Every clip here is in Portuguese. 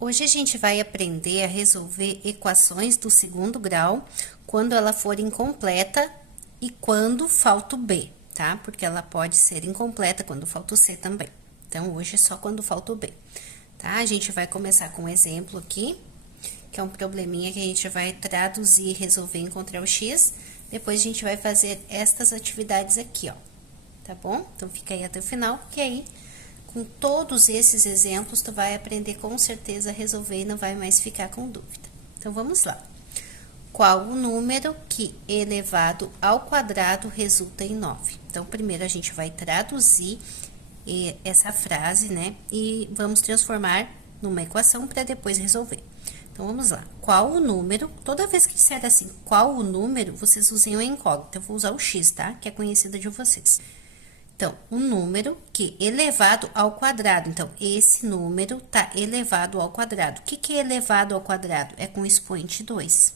Hoje a gente vai aprender a resolver equações do segundo grau quando ela for incompleta e quando falta o B, tá? Porque ela pode ser incompleta quando falta o C também. Então, hoje é só quando falta o B, tá? A gente vai começar com um exemplo aqui, que é um probleminha que a gente vai traduzir, resolver, encontrar o X. Depois a gente vai fazer estas atividades aqui, ó, tá bom? Então, fica aí até o final, que aí, com todos esses exemplos, tu vai aprender com certeza a resolver e não vai mais ficar com dúvida. Então, vamos lá. Qual o número que elevado ao quadrado resulta em 9? Então, primeiro a gente vai traduzir essa frase, né? E vamos transformar numa equação para depois resolver. Então, vamos lá. Qual o número? Toda vez que disser assim, qual o número, vocês usem o incógnito. Eu vou usar o X, tá? Que é conhecida de vocês. Então, um número que elevado ao quadrado. Então, esse número tá elevado ao quadrado. O que é elevado ao quadrado? É com expoente 2.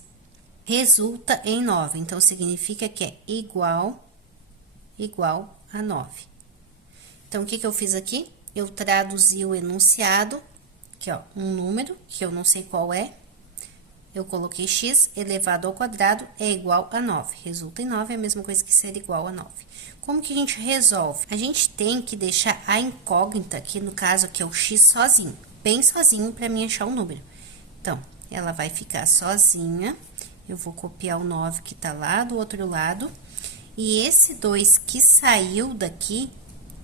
Resulta em 9. Então, significa que é igual a 9. Então, o que eu fiz aqui? Eu traduzi o enunciado, que ó, um número, que eu não sei qual é. Eu coloquei x elevado ao quadrado é igual a 9. Resulta em 9 é a mesma coisa que ser igual a 9. Como que a gente resolve? A gente tem que deixar a incógnita, que no caso aqui é o x sozinho, bem sozinho para mim achar o número. Então, ela vai ficar sozinha. Eu vou copiar o 9 que tá lá do outro lado. E esse 2 que saiu daqui,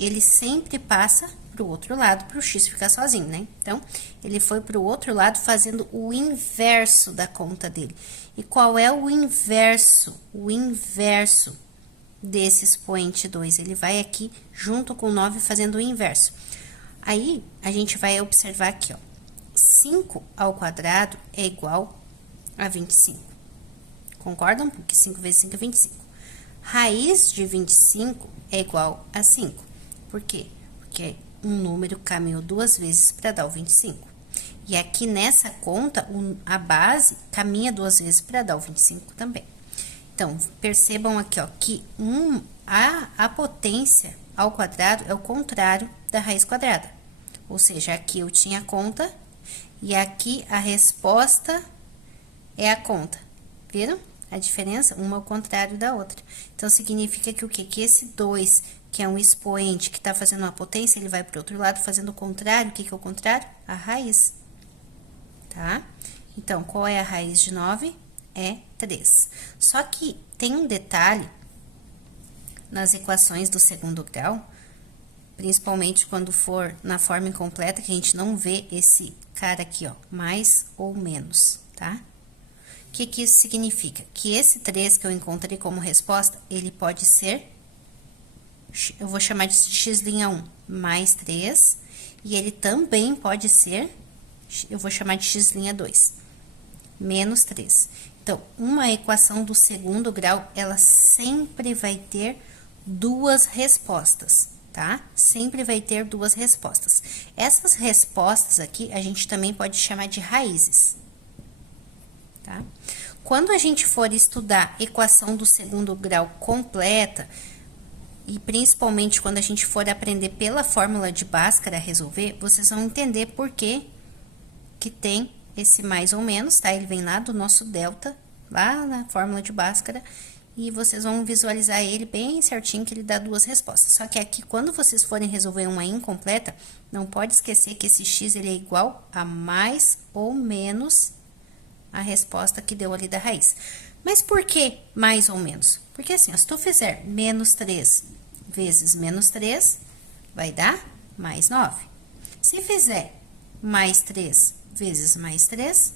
ele sempre passa pro outro lado, pro x ficar sozinho, né? Então, ele foi pro outro lado fazendo o inverso da conta dele. E qual é o inverso? O inverso desse expoente 2. Ele vai aqui junto com o 9 fazendo o inverso. Aí, a gente vai observar aqui, ó. 5 ao quadrado é igual a 25. Concordam? Porque 5 vezes 5 é 25. Raiz de 25 é igual a 5. Por quê? Porque um número caminhou duas vezes para dar o 25. E aqui nessa conta, a base caminha duas vezes para dar o 25 também. Então, percebam aqui, ó, que a potência ao quadrado é o contrário da raiz quadrada. Ou seja, aqui eu tinha a conta e aqui a resposta é a conta. Viram a diferença? Uma ao contrário da outra. Então, significa que o quê? Que esse 2, que é um expoente que está fazendo uma potência, ele vai para o outro lado fazendo o contrário. O que é o contrário? A raiz. Tá? Então, qual é a raiz de 9? É 3. Só que tem um detalhe nas equações do segundo grau, principalmente quando for na forma incompleta, que a gente não vê esse cara aqui, ó, mais ou menos, tá? O que isso significa? Que esse 3 que eu encontrei como resposta, ele pode ser, eu vou chamar de x'1 mais 3, e ele também pode ser, eu vou chamar de x'2 menos 3. Então, uma equação do segundo grau, ela sempre vai ter duas respostas, tá? Sempre vai ter duas respostas. Essas respostas aqui, a gente também pode chamar de raízes, tá? Quando a gente for estudar equação do segundo grau completa, e principalmente quando a gente for aprender pela fórmula de Bhaskara resolver, vocês vão entender por que tem esse mais ou menos, tá? Ele vem lá do nosso delta, lá na fórmula de Bhaskara, e vocês vão visualizar ele bem certinho, que ele dá duas respostas. Só que aqui, quando vocês forem resolver uma incompleta, não pode esquecer que esse x, ele é igual a mais ou menos a resposta que deu ali da raiz. Mas por que mais ou menos? Porque assim, ó, se tu fizer menos 3 vezes menos 3, vai dar mais 9. Se fizer mais 3 vezes mais 3,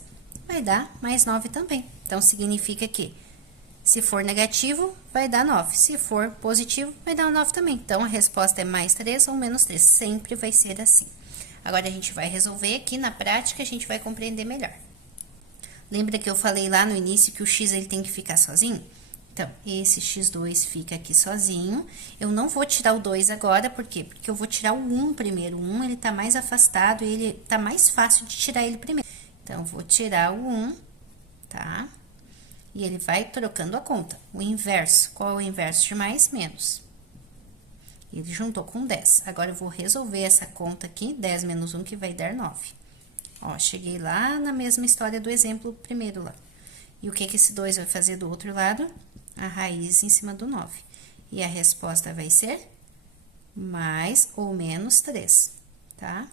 vai dar mais 9 também. Então, significa que, se for negativo, vai dar 9. Se for positivo, vai dar 9 também. Então, a resposta é mais 3 ou menos 3. Sempre vai ser assim. Agora, a gente vai resolver aqui na prática, a gente vai compreender melhor. Lembra que eu falei lá no início que o x ele tem que ficar sozinho? Então, esse x2 fica aqui sozinho. Eu não vou tirar o 2 agora, por quê? Porque eu vou tirar o 1 primeiro. O 1, ele tá mais afastado e ele tá mais fácil de tirar ele primeiro. Então, eu vou tirar o 1, tá? E ele vai trocando a conta. O inverso, qual é o inverso de mais? Menos. Ele juntou com 10. Agora, eu vou resolver essa conta aqui, 10 menos 1, que vai dar 9. Ó, cheguei lá na mesma história do exemplo primeiro lá. E o que que esse 2 vai fazer do outro lado? A raiz em cima do 9. E a resposta vai ser mais ou menos 3, tá?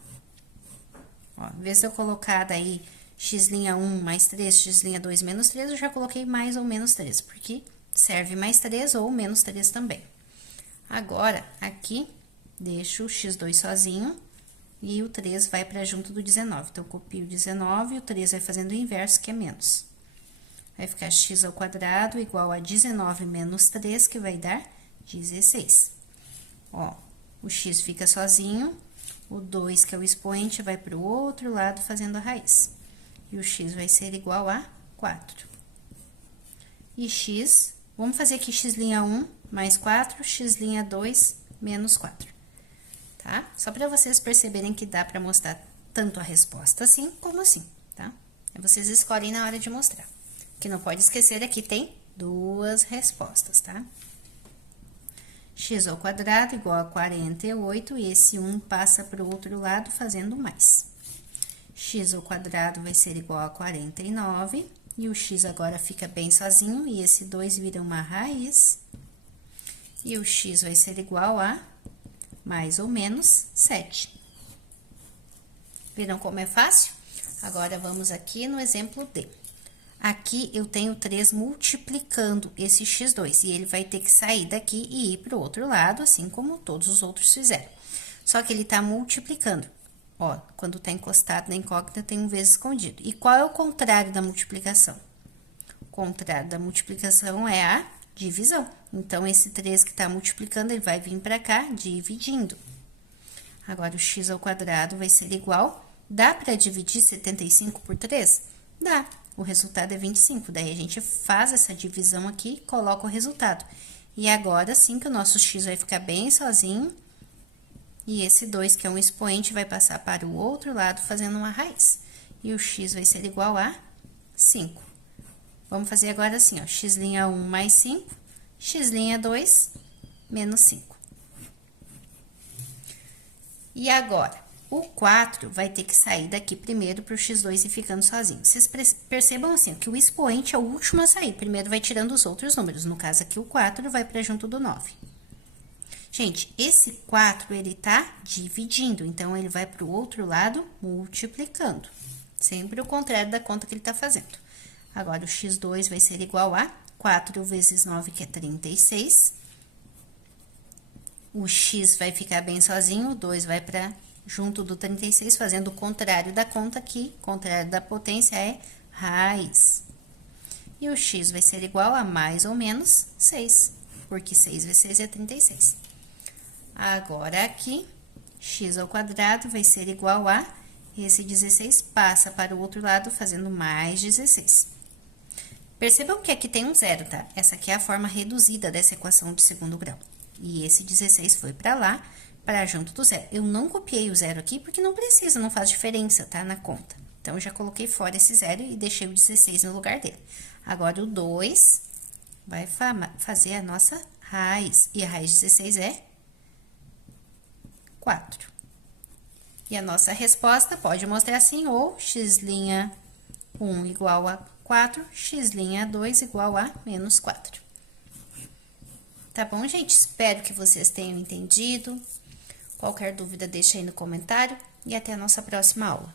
Ó, em vez de eu colocar daí x'1 mais 3, x'2 menos 3, eu já coloquei mais ou menos 3, porque serve mais 3 ou menos 3 também. Agora, aqui, deixo o x2 sozinho e o 3 vai para junto do 19. Então, eu copio o 19 e o 3 vai fazendo o inverso, que é menos. Vai ficar x ao quadrado igual a 19 menos 3, que vai dar 16. Ó, o x fica sozinho, o 2, que é o expoente, vai para o outro lado fazendo a raiz. E o x vai ser igual a 4. E x, vamos fazer aqui x'1 mais 4, x'2 menos 4. Tá? Só para vocês perceberem que dá para mostrar tanto a resposta assim como assim, tá? Aí vocês escolhem na hora de mostrar. Que não pode esquecer, aqui tem duas respostas, tá? X ao quadrado igual a 48, e esse 1 passa para o outro lado fazendo mais. X ao quadrado vai ser igual a 49, e o x agora fica bem sozinho, e esse 2 vira uma raiz. E o x vai ser igual a mais ou menos 7. Viram como é fácil? Agora, vamos aqui no exemplo D. Aqui, eu tenho 3 multiplicando esse x2, e ele vai ter que sair daqui e ir para o outro lado, assim como todos os outros fizeram. Só que ele tá multiplicando. Ó, quando tá encostado na incógnita, tem um vezes escondido. E qual é o contrário da multiplicação? O contrário da multiplicação é a divisão. Então, esse 3 que tá multiplicando, ele vai vir para cá, dividindo. Agora, o x ao quadrado vai ser igual... Dá para dividir 75 por 3? Dá. O resultado é 25. Daí, a gente faz essa divisão aqui e coloca o resultado. E agora, sim, que o nosso x vai ficar bem sozinho. E esse 2, que é um expoente, vai passar para o outro lado, fazendo uma raiz. E o x vai ser igual a 5. Vamos fazer agora assim, ó. X'1 mais 5, x'2 menos 5. E agora, o 4 vai ter que sair daqui primeiro para o x2 e ficando sozinho. Vocês percebam assim, que o expoente é o último a sair. Primeiro vai tirando os outros números. No caso aqui, o 4 vai para junto do 9. Gente, esse 4, ele tá dividindo. Então, ele vai para o outro lado multiplicando. Sempre o contrário da conta que ele tá fazendo. Agora, o x2 vai ser igual a 4 vezes 9, que é 36. O x vai ficar bem sozinho, o 2 vai para junto do 36, fazendo o contrário da conta aqui. Contrário da potência é raiz. E o x vai ser igual a mais ou menos 6, porque 6 vezes 6 é 36. Agora, aqui, x ao quadrado vai ser igual a... Esse 16 passa para o outro lado, fazendo mais 16. Percebam que aqui tem um zero, tá? Essa aqui é a forma reduzida dessa equação de segundo grau. E esse 16 foi para lá, para junto do zero. Eu não copiei o zero aqui, porque não precisa, não faz diferença, tá? Na conta. Então, eu já coloquei fora esse zero e deixei o 16 no lugar dele. Agora, o 2 vai fazer a nossa raiz. E a raiz de 16 é 4. E a nossa resposta pode mostrar assim, ou x'1 igual a 4, x'2 igual a menos 4. Tá bom, gente? Espero que vocês tenham entendido. Qualquer dúvida, deixa aí no comentário. E até a nossa próxima aula.